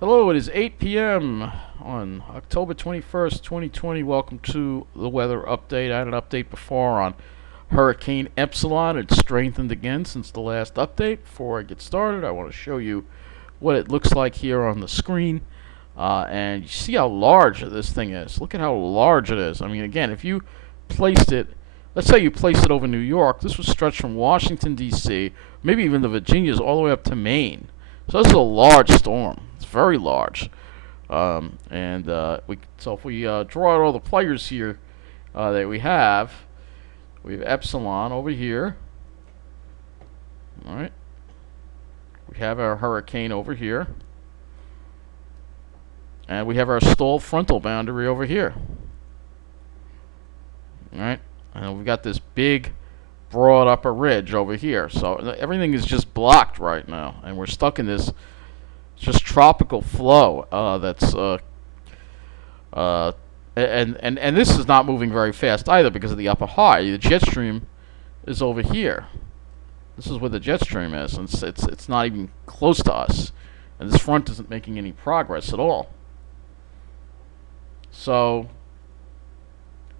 Hello, it is 8 p.m. on October 21st, 2020. Welcome to the weather update. I had an update before on Hurricane Epsilon. It's strengthened again since the last update. Before I get started, I want to show you what it looks like here on the screen. And you see how large this thing is. Look at how large it is. I mean, again, if you placed it, let's say you placed it over New York, this would stretch from Washington, D.C., maybe even the Virginias, all the way up to Maine. So this is a large storm. It's very large. So if we draw out all the players here that we have Epsilon over here. All right. We have our hurricane over here. And we have our stalled frontal boundary over here. All right. And we've got this big, broad upper ridge over here. So everything is just blocked right now. And we're stuck in this just tropical flow and this is not moving very fast either because of the upper high. The jet stream is over here. This is where the jet stream is, and it's not even close to us. And this front isn't making any progress at all. So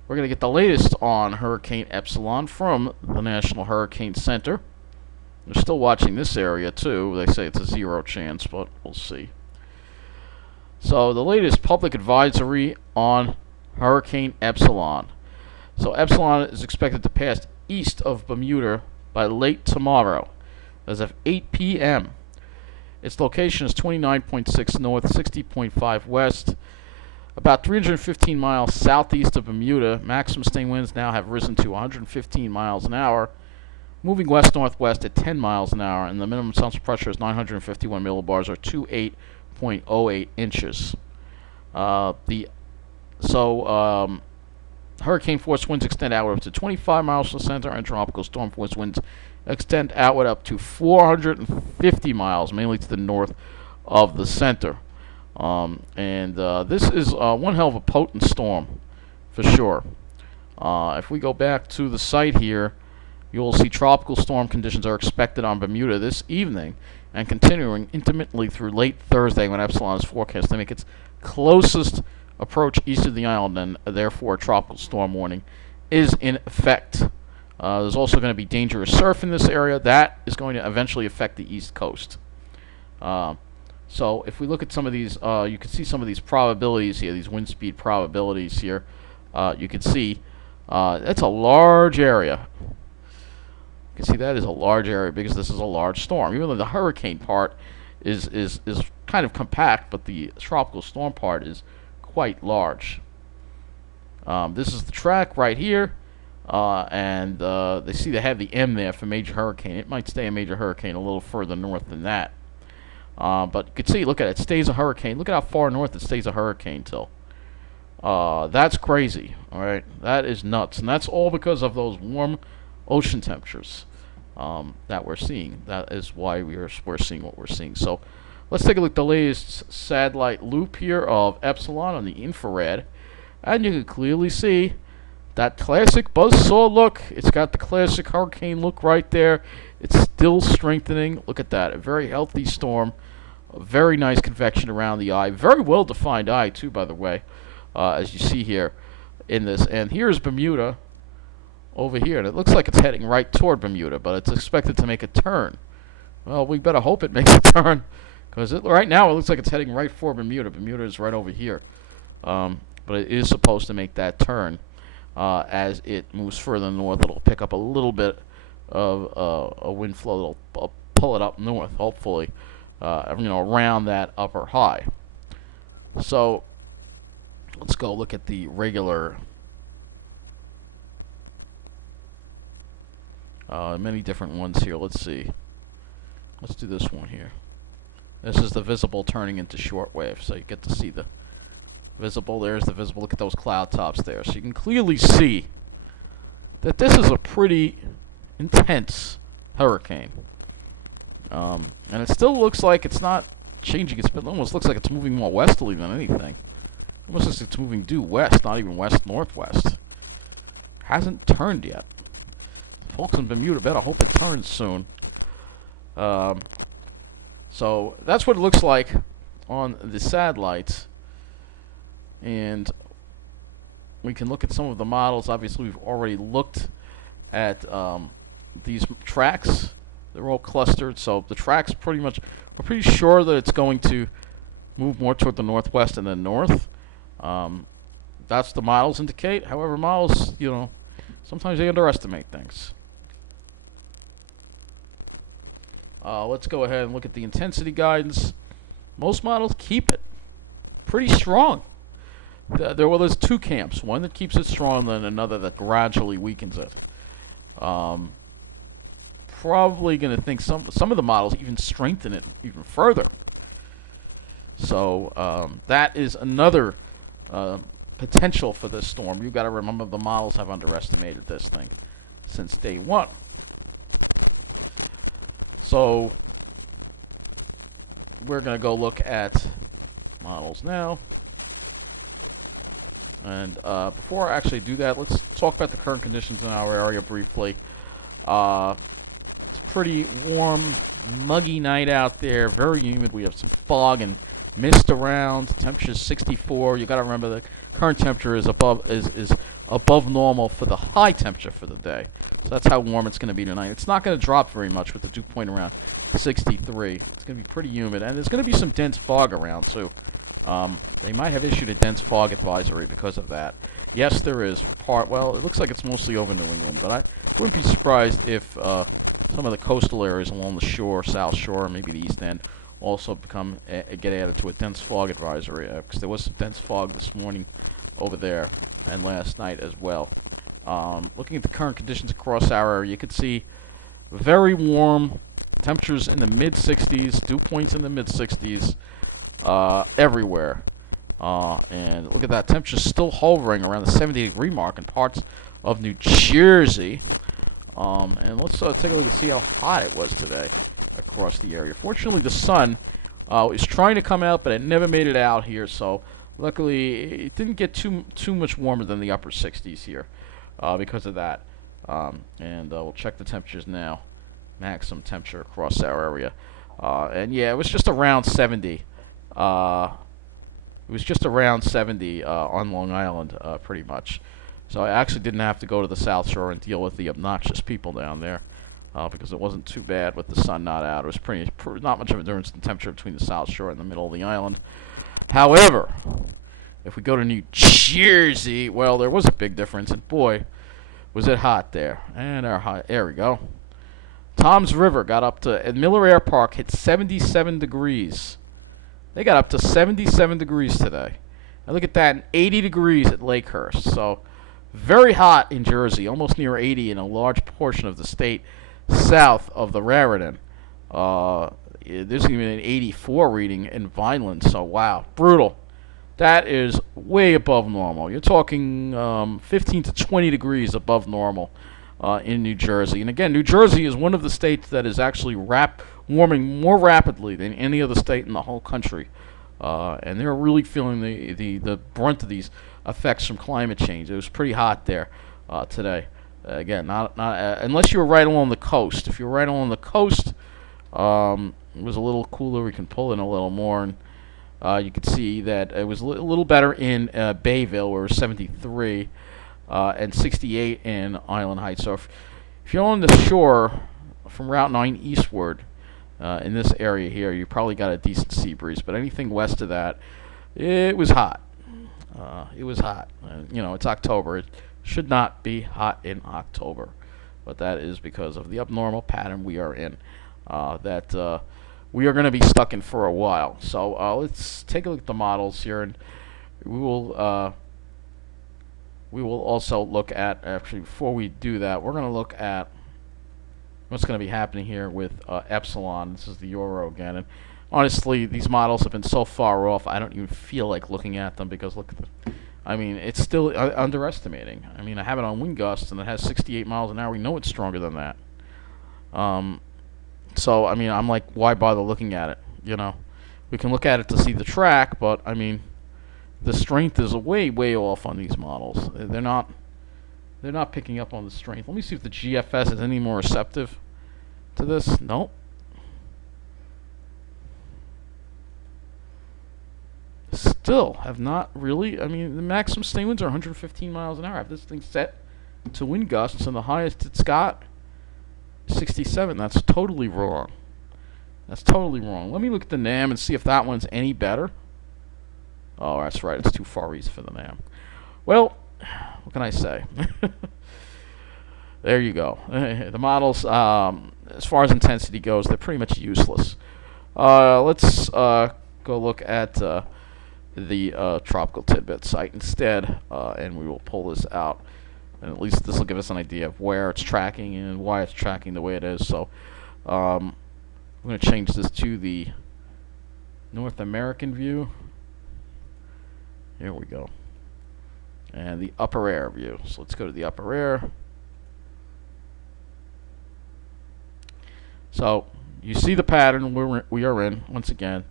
we're going to get the latest on Hurricane Epsilon from the National Hurricane Center. They're still watching this area too. They say it's a 0 chance, but we'll see. So the latest public advisory on Hurricane Epsilon. So Epsilon is expected to pass east of Bermuda by late tomorrow, as of 8 p.m. Its location is 29.6 north, 60.5 west, about 315 miles southeast of Bermuda. Maximum sustained winds now have risen to 115 miles an hour, moving west-northwest at 10 miles an hour, and the minimum surface pressure is 951 millibars, or 28.08 inches. Hurricane force winds extend outward up to 25 miles from the center, and tropical storm force winds extend outward up to 450 miles, mainly to the north of the center. This is one hell of a potent storm, for sure. If we go back to the site here, you'll see tropical storm conditions are expected on Bermuda this evening and continuing intermittently through late Thursday, when Epsilon is forecast to make its closest approach east of the island, and therefore a tropical storm warning is in effect. There's also going to be dangerous surf in this area. That is going to eventually affect the east coast. So if we look at some of these, you can see some of these probabilities here, these wind speed probabilities here. You can see that's a large area. You can see that is a large area because this is a large storm. Even though the hurricane part is kind of compact, but the tropical storm part is quite large. This is the track right here, and they see they have the M there for major hurricane. It might stay a major hurricane a little further north than that. But you can see, look at it, it stays a hurricane. Look at how far north it stays a hurricane till. That's crazy, all right? That is nuts, and that's all because of those warm ocean temperatures that we're seeing. That is why we're seeing what we're seeing. So let's take a look at the latest satellite loop here of Epsilon on the infrared, and you can clearly see that classic buzzsaw look. It's got the classic hurricane look right there. It's still strengthening. Look at that, a very healthy storm. A very nice convection around the eye. Very well defined eye too, by the way, as you see here in this. And here's Bermuda over here, and it looks like it's heading right toward Bermuda, but it's expected to make a turn. Well, we better hope it makes a turn, because right now it looks like it's heading right for Bermuda. Bermuda is right over here, but it is supposed to make that turn. As it moves further north, it'll pick up a little bit of a wind flow that'll pull it up north, hopefully, around that upper high. So let's go look at the regular. Many different ones here. Let's see. Let's do this one here. This is the visible turning into shortwave, so you get to see the visible. There's the visible. Look at those cloud tops there. So you can clearly see that this is a pretty intense hurricane. And it still looks like it's not changing. It almost looks like it's moving more westerly than anything. It almost looks like it's moving due west, not even west-northwest. Hasn't turned yet. Folks in Bermuda better hope it turns soon. So that's what it looks like on the satellites, and we can look at some of the models. Obviously, we've already looked at these tracks. They're all clustered, so the tracks pretty much, we're pretty sure that it's going to move more toward the northwest and then north. That's the models indicate. However, models, sometimes they underestimate things. Let's go ahead and look at the intensity guidance. Most models keep it pretty strong. There's two camps. One that keeps it strong, and another that gradually weakens it. Probably going to think some of the models even strengthen it even further. So that is another potential for this storm. You've got to remember the models have underestimated this thing since day one. So we're going to go look at models now. And before I actually do that, let's talk about the current conditions in our area briefly. It's a pretty warm, muggy night out there, very humid. We have some fog and mist around. Temperature is 64. You got to remember the current temperature is above normal for the high temperature for the day. So that's how warm it's going to be tonight. It's not going to drop very much with the dew point around 63. It's going to be pretty humid, and there's going to be some dense fog around too. They might have issued a dense fog advisory because of that. Yes, there is well, it looks like it's mostly over New England, but I wouldn't be surprised if some of the coastal areas along the shore, South Shore, maybe the East End, also get added to a dense fog advisory, because there was some dense fog this morning over there and last night as well. Looking at the current conditions across our area, you can see very warm temperatures in the mid-60s, dew points in the mid-60s everywhere. And look at that, temperature still hovering around the 70-degree mark in parts of New Jersey. And let's take a look and see how hot it was today across the area. Fortunately, the sun was trying to come out, but it never made it out here. So luckily, it didn't get too much warmer than the upper 60s here because of that. And we'll check the temperatures now. Maximum temperature across our area. And yeah, it was just around 70. It was just around 70 on Long Island, pretty much. So I actually didn't have to go to the South Shore and deal with the obnoxious people down there because it wasn't too bad with the sun not out. It was not much of a difference in temperature between the South Shore and the middle of the island. However, if we go to New Jersey, well, there was a big difference, and boy, was it hot there. And there we go. Toms River got up to, at Miller Air Park, hit 77 degrees. They got up to 77 degrees today. And look at that, and 80 degrees at Lakehurst. So very hot in Jersey, almost near 80 in a large portion of the state south of the Raritan. There's even an 84 reading in Vineland. So wow, brutal. That is way above normal. You're talking 15 to 20 degrees above normal in New Jersey. And again, New Jersey is one of the states that is actually warming more rapidly than any other state in the whole country. And they're really feeling the brunt of these effects from climate change. It was pretty hot there today. Again, not unless you were right along the coast. If you're right along the coast, it was a little cooler. We can pull in a little more, and you can see that it was a little better in Bayville, where it was 73, and 68 in Island Heights. So if you're on the shore from Route 9 eastward, in this area here, you probably got a decent sea breeze. But anything west of that, it was hot. It was hot. It's October. It should not be hot in October. But that is because of the abnormal pattern we are in that we are going to be stuck in for a while. So let's take a look at the models here, and we will also look at, actually before we do that, we're going to look at what's going to be happening here with Epsilon. This is the Euro again, and honestly, these models have been so far off, I don't even feel like looking at them because look at it's still underestimating. I have it on wind gusts, and it has 68 miles an hour. We know it's stronger than that. So, I'm like, why bother looking at it? We can look at it to see the track, but, the strength is way, way off on these models. They're not picking up on the strength. Let me see if the GFS is any more receptive to this. Nope. still have not really. I mean, the maximum sustained winds are 115 miles an hour. If this thing's set to wind gusts and the highest it's got 67, that's totally wrong. That's totally wrong. Let me look at the NAM and see if that one's any better. Oh, that's right. It's too far east for the NAM. Well, what can I say? There you go. The models, as far as intensity goes, they're pretty much useless. Let's go look at the tropical tidbit site instead, and we will pull this out. And at least this will give us an idea of where it's tracking and why it's tracking the way it is. So I'm going to change this to the North American view. Here we go. And the upper air view. So let's go to the upper air. So you see the pattern we are in once again.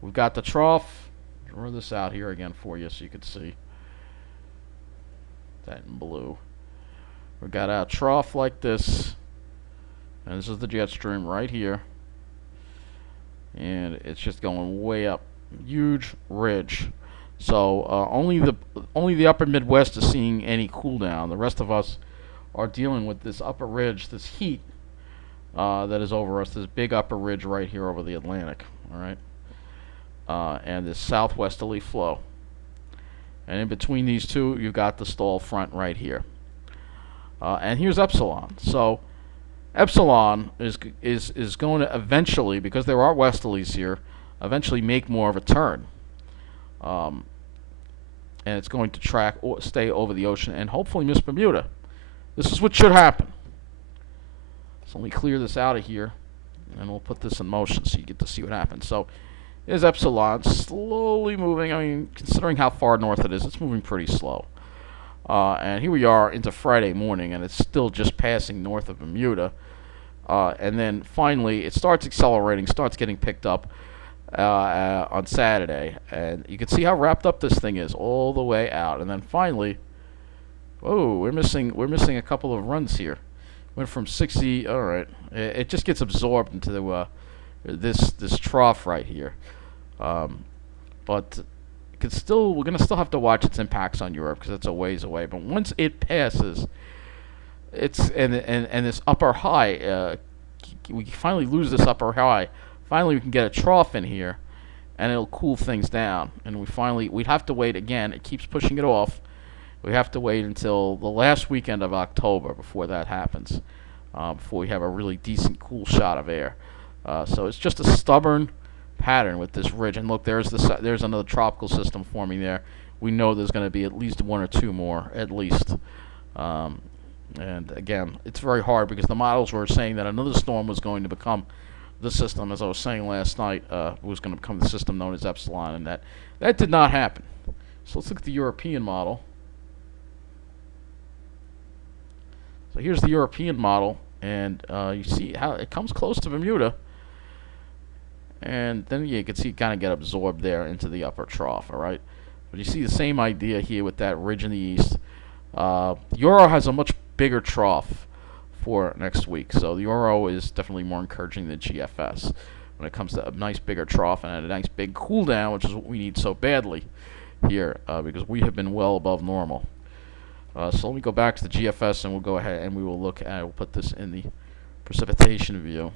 We've got the trough. Draw this out here again for you so you can see that in blue. We've got a trough like this, and this is the jet stream right here, and it's just going way up, huge ridge. So only the upper Midwest is seeing any cool down. The rest of us are dealing with this upper ridge, this heat that is over us, this big upper ridge right here over the Atlantic. All right, and this southwesterly flow. And in between these two, you've got the stall front right here. And here's Epsilon. So Epsilon is going to eventually, because there are westerlies here, eventually make more of a turn. And it's going to stay over the ocean and hopefully miss Bermuda. This is what should happen. So let me clear this out of here, and we'll put this in motion so you get to see what happens. So there's Epsilon slowly moving. I mean, considering how far north it is, it's moving pretty slow. And here we are into Friday morning, and it's still just passing north of Bermuda. And then finally, it starts accelerating, starts getting picked up on Saturday. And you can see how wrapped up this thing is all the way out. And then finally, whoa, we're missing a couple of runs here. Went from 60. All right, it just gets absorbed into the this trough right here. But we're gonna still have to watch its impacts on Europe because it's a ways away. But once it passes, and this upper high, we finally lose this upper high. Finally, we can get a trough in here, and it'll cool things down. And we'd have to wait again. It keeps pushing it off. We have to wait until the last weekend of October before that happens, before we have a really decent cool shot of air. So it's just a stubborn pattern with this ridge. And look, there's another tropical system forming there. We know there's going to be at least one or two more, at least. And again, it's very hard because the models were saying that another storm was going to become the system, as I was saying last night, was going to become the system known as Epsilon, and that did not happen. So let's look at the European model. So here's the European model, and you see how it comes close to Bermuda. And then you can see it kind of get absorbed there into the upper trough, all right? But you see the same idea here with that ridge in the east. Euro has a much bigger trough for next week, so the Euro is definitely more encouraging than GFS when it comes to a nice bigger trough and a nice big cool down, which is what we need so badly here because we have been well above normal. So let me go back to the GFS, and we'll go ahead and we will look at. We'll put this in the precipitation view.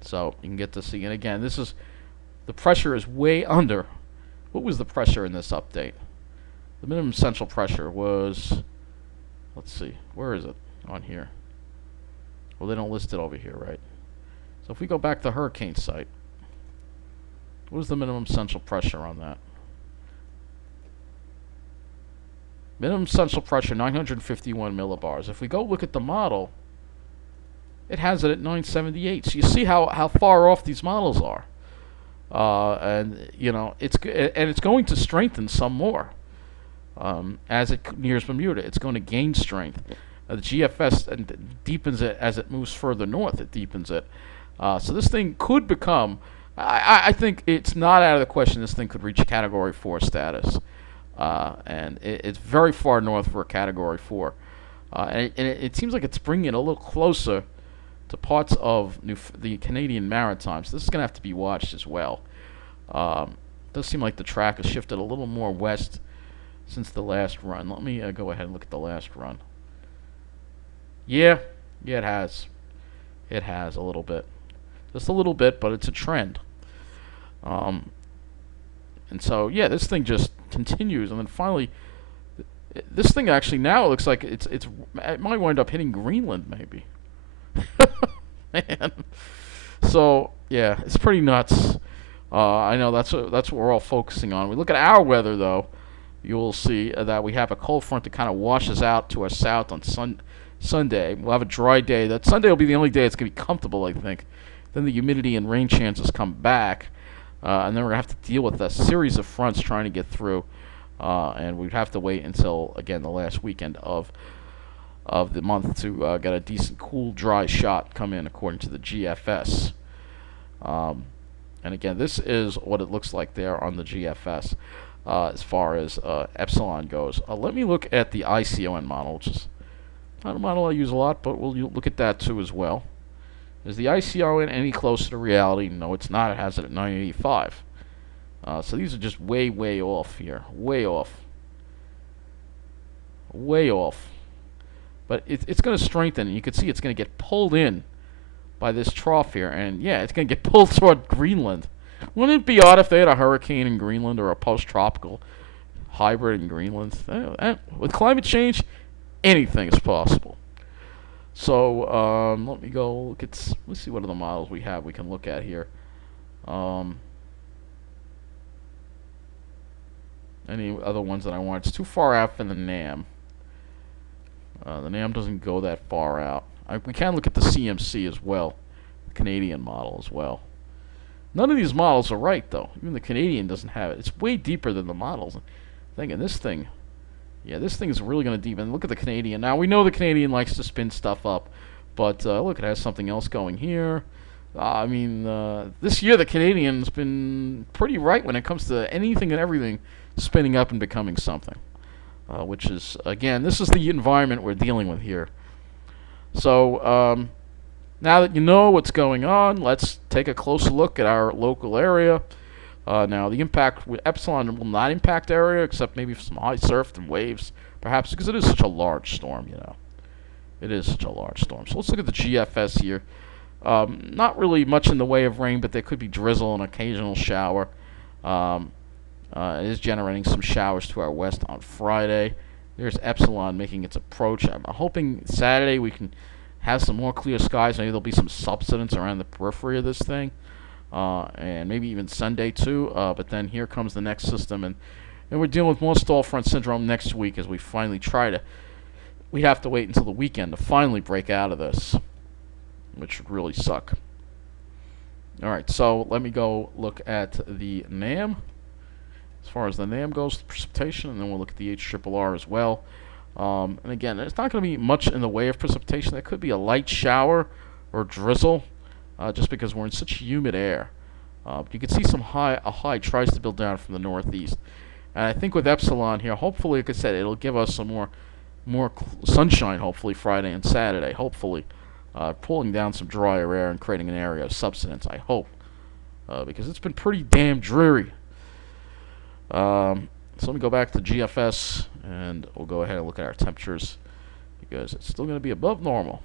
So you can get to see, and again, the pressure is way under. What was the pressure in this update? The minimum central pressure was, let's see, where is it on here? Well, they don't list it over here, right? So if we go back to the hurricane site, what is the minimum central pressure on that? Minimum central pressure, 951 millibars. If we go look at the model, it has it at 978. So you see how far off these models are, and you know it's going to strengthen some more as it nears Bermuda. It's going to gain strength. The GFS deepens it as it moves further north. It deepens it. So this thing could become. I think it's not out of the question. This thing could reach Category 4 status, and it's very far north for a Category 4, and it seems like it's bringing it a little closer to parts of the Canadian Maritimes. This is going to have to be watched as well. Does seem like the track has shifted a little more west since the last run. Let me go ahead and look at the last run. Yeah, yeah, it has. It has a little bit. Just a little bit, but it's a trend. Um, and so, yeah, this thing just continues, and then finally, this thing actually now looks like it might wind up hitting Greenland, maybe. Man. So, yeah, it's pretty nuts. I know that's what we're all focusing on. We look at our weather, though. You will see that we have a cold front that kind of washes out to our south on Sunday. We'll have a dry day. That Sunday will be the only day it's going to be comfortable, I think. Then the humidity and rain chances come back, and then we're going to have to deal with a series of fronts trying to get through, and we'd have to wait until, again, the last weekend of the month to get a decent, cool, dry shot come in according to the GFS. And again, this is what it looks like there on the GFS as far as Epsilon goes. Let me look at the ICON model, which is not a model I use a lot, but we'll look at that too as well. Is the ICON any closer to reality? No, it's not. It has it at 985. So these are just way, way off here. Way off. Way off. But it's going to strengthen. You can see it's going to get pulled in by this trough here. And, yeah, it's going to get pulled toward Greenland. Wouldn't it be odd if they had a hurricane in Greenland or a post-tropical hybrid in Greenland? With climate change, anything is possible. So let me go look at. Let's see what other models we have we can look at here. Any other ones that I want? It's too far out for the NAM. The NAM doesn't go that far out. We can look at the CMC as well, the Canadian model as well. None of these models are right, though. Even the Canadian doesn't have it. It's way deeper than the models. I'm thinking this thing, yeah, this thing is really going to deepen. Look at the Canadian. Now, we know the Canadian likes to spin stuff up, but look, it has something else going here. I mean, this year the Canadian's been pretty right when it comes to anything and everything spinning up and becoming something, which is, again, this is the environment we're dealing with here. So, now that you know what's going on, let's take a closer look at our local area. Now, the impact with Epsilon will not impact area, except maybe for some high surf and waves, perhaps, because it is such a large storm, you know. It is such a large storm. So let's look at the GFS here. Not really much in the way of rain, but there could be drizzle and occasional shower. It is generating some showers to our west on Friday. There's Epsilon making its approach. I'm hoping Saturday we can have some more clear skies. Maybe there'll be some subsidence around the periphery of this thing. And maybe even Sunday too. But then here comes the next system, and we're dealing with more stall front syndrome next week as we finally we have to wait until the weekend to finally break out of this, which would really suck. Alright, so let me go look at the NAM. As far as the NAM goes, the precipitation, and then we'll look at the HRRR as well. And again, there's not going to be much in the way of precipitation. There could be a light shower or drizzle, just because we're in such humid air. You can see a high tries to build down from the northeast. And I think with Epsilon here, hopefully, like I said, it'll give us some more sunshine, hopefully, Friday and Saturday, hopefully. Pulling down some drier air and creating an area of subsidence, I hope. Because it's been pretty damn dreary. So let me go back to GFS, and we'll go ahead and look at our temperatures, because it's still going to be above normal.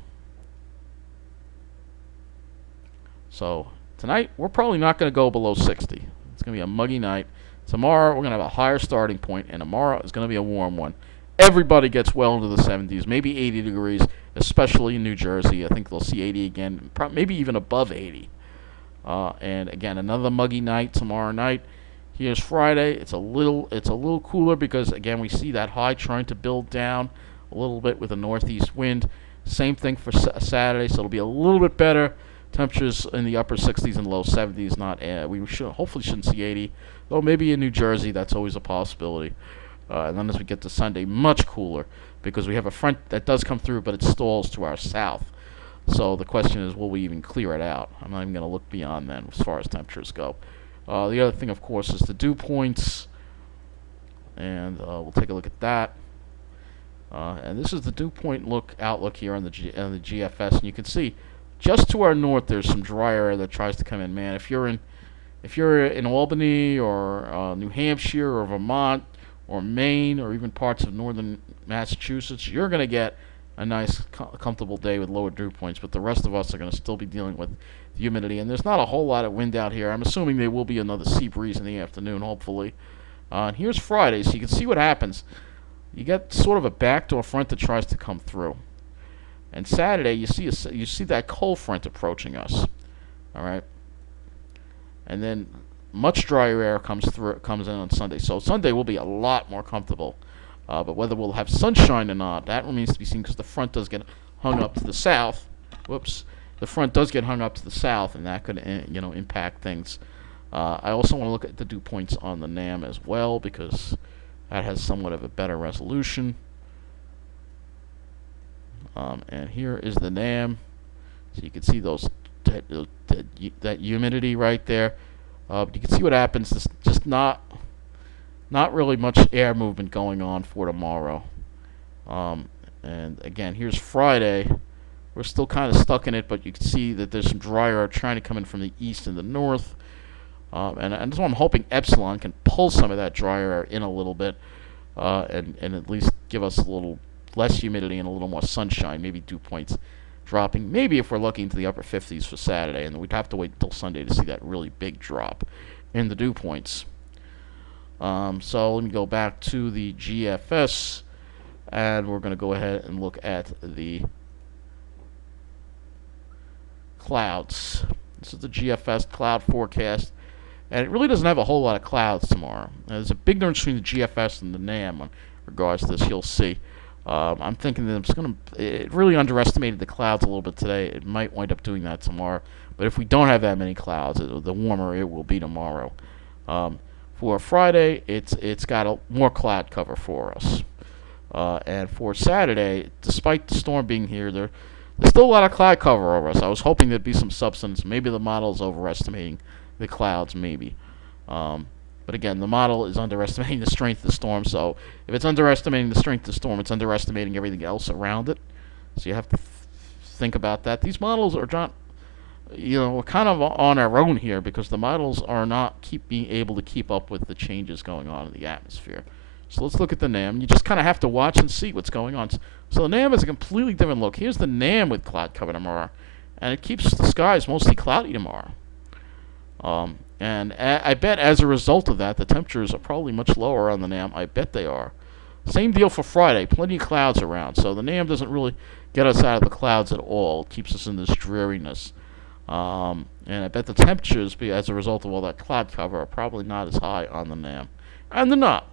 So tonight, we're probably not going to go below 60. It's going to be a muggy night. Tomorrow, we're going to have a higher starting point, and tomorrow is going to be a warm one. Everybody gets well into the 70s, maybe 80 degrees, especially in New Jersey. I think they'll see 80 again, maybe even above 80. And again, another muggy night tomorrow night. Here's Friday. It's a little cooler because, again, we see that high trying to build down a little bit with a northeast wind. Same thing for Saturday, so it'll be a little bit better. Temperatures in the upper 60s and low 70s. We hopefully shouldn't see 80, though maybe in New Jersey that's always a possibility. And then as we get to Sunday, much cooler because we have a front that does come through, but it stalls to our south. So the question is, will we even clear it out? I'm not even going to look beyond then as far as temperatures go. The other thing, of course, is the dew points, and we'll take a look at that. And this is the dew point outlook here on the GFS, and you can see just to our north there's some dry air that tries to come in. Man, if you're in if you're in Albany or New Hampshire or Vermont or Maine or even parts of northern Massachusetts, you're going to get a nice, comfortable day with lower dew points. But the rest of us are going to still be dealing with the humidity. And there's not a whole lot of wind out here. I'm assuming there will be another sea breeze in the afternoon, hopefully. And here's Friday, so you can see what happens. You get sort of a backdoor front that tries to come through. And Saturday, you see that cold front approaching us. All right. And then much drier air comes in on Sunday. So Sunday will be a lot more comfortable. But whether we'll have sunshine or not, that remains to be seen because the front does get hung up to the south. Whoops. The front does get hung up to the south, and that could impact things. I also want to look at the dew points on the NAM as well because that has somewhat of a better resolution. And here is the NAM. So you can see that humidity right there. But you can see what happens. There's just not really much air movement going on for tomorrow. And again, here's Friday. We're still kind of stuck in it, but you can see that there's some drier air trying to come in from the east and the north. And that's why I'm hoping Epsilon can pull some of that drier air in a little bit and at least give us a little less humidity and a little more sunshine, maybe dew points dropping. Maybe if we're lucky into the upper 50s for Saturday, and we'd have to wait until Sunday to see that really big drop in the dew points. So let me go back to the GFS, and we're going to go ahead and look at the clouds. This is the GFS Cloud Forecast, and it really doesn't have a whole lot of clouds tomorrow. There's a big difference between the GFS and the NAM in regards to this. You'll see. I'm thinking that it really underestimated the clouds a little bit today. It might wind up doing that tomorrow. But if we don't have that many clouds, the warmer it will be tomorrow. For Friday, it's got more cloud cover for us. And for Saturday, despite the storm being here, there's still a lot of cloud cover over us. I was hoping there'd be some substance. Maybe the model's overestimating the clouds, maybe. But again, the model is underestimating the strength of the storm. So if it's underestimating the strength of the storm, it's underestimating everything else around it. So you have to think about that. These models are not, we're kind of on our own here because the models are not being able to keep up with the changes going on in the atmosphere. So let's look at the NAM. You just kind of have to watch and see what's going on. So the NAM is a completely different look. Here's the NAM with cloud cover tomorrow, and it keeps the skies mostly cloudy tomorrow. And I bet as a result of that, the temperatures are probably much lower on the NAM. I bet they are. Same deal for Friday. Plenty of clouds around. So the NAM doesn't really get us out of the clouds at all. It keeps us in this dreariness. And I bet the temperatures, as a result of all that cloud cover, are probably not as high on the NAM. And they're not.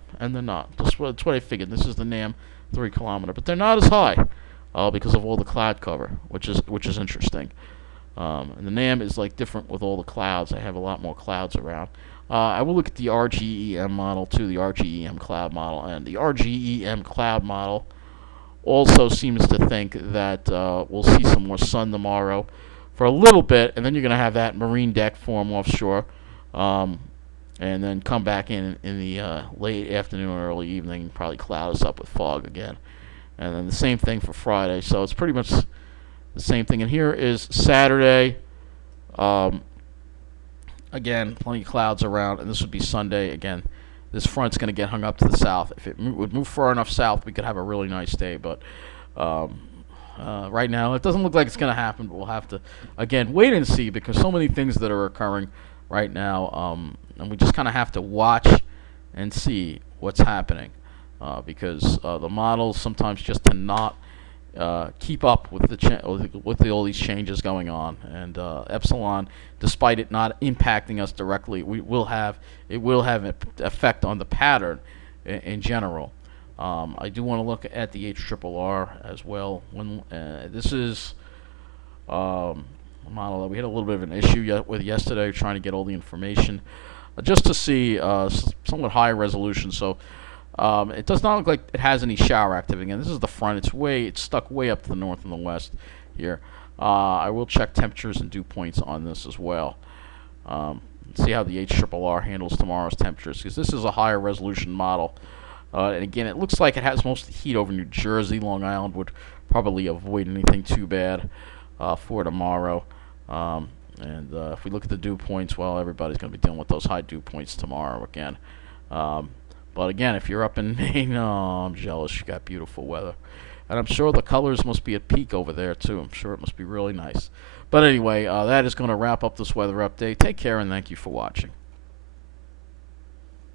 That's what I figured. This is the NAM 3 kilometer. But they're not as high because of all the cloud cover, which is interesting. And the NAM is different with all the clouds. I have a lot more clouds around. I will look at the RGEM model too, the RGEM cloud model. And the RGEM cloud model also seems to think that we'll see some more sun tomorrow for a little bit, and then you're going to have that marine deck form offshore, and then come back in the late afternoon or early evening, probably cloud us up with fog again. And then the same thing for Friday. So it's pretty much the same thing. And here is Saturday. Again, plenty of clouds around, and this would be Sunday. Again, this front's going to get hung up to the south. If it would move far enough south, we could have a really nice day. But right now, it doesn't look like it's going to happen. But we'll have to, again, wait and see because so many things that are occurring right now, and we just kind of have to watch and see what's happening because the models sometimes just cannot keep up with all these changes going on, and Epsilon, despite it not impacting us directly, it will have an effect on the pattern in general. I do want to look at the HRRR as well. This is a model that we had a little bit of an issue with yesterday, trying to get all the information just to see somewhat higher resolution. So. It does not look like it has any shower activity. Again, this is the front. It's stuck way up to the north and the west here. I will check temperatures and dew points on this as well. See how the HRRR handles tomorrow's temperatures because this is a higher resolution model. And again, it looks like it has most of the heat over New Jersey. Long Island would probably avoid anything too bad for tomorrow. And if we look at the dew points, well, everybody's going to be dealing with those high dew points tomorrow again. But again, if you're up in Maine, oh, I'm jealous. You got beautiful weather. And I'm sure the colors must be at peak over there, too. I'm sure it must be really nice. But anyway, that is going to wrap up this weather update. Take care, and thank you for watching.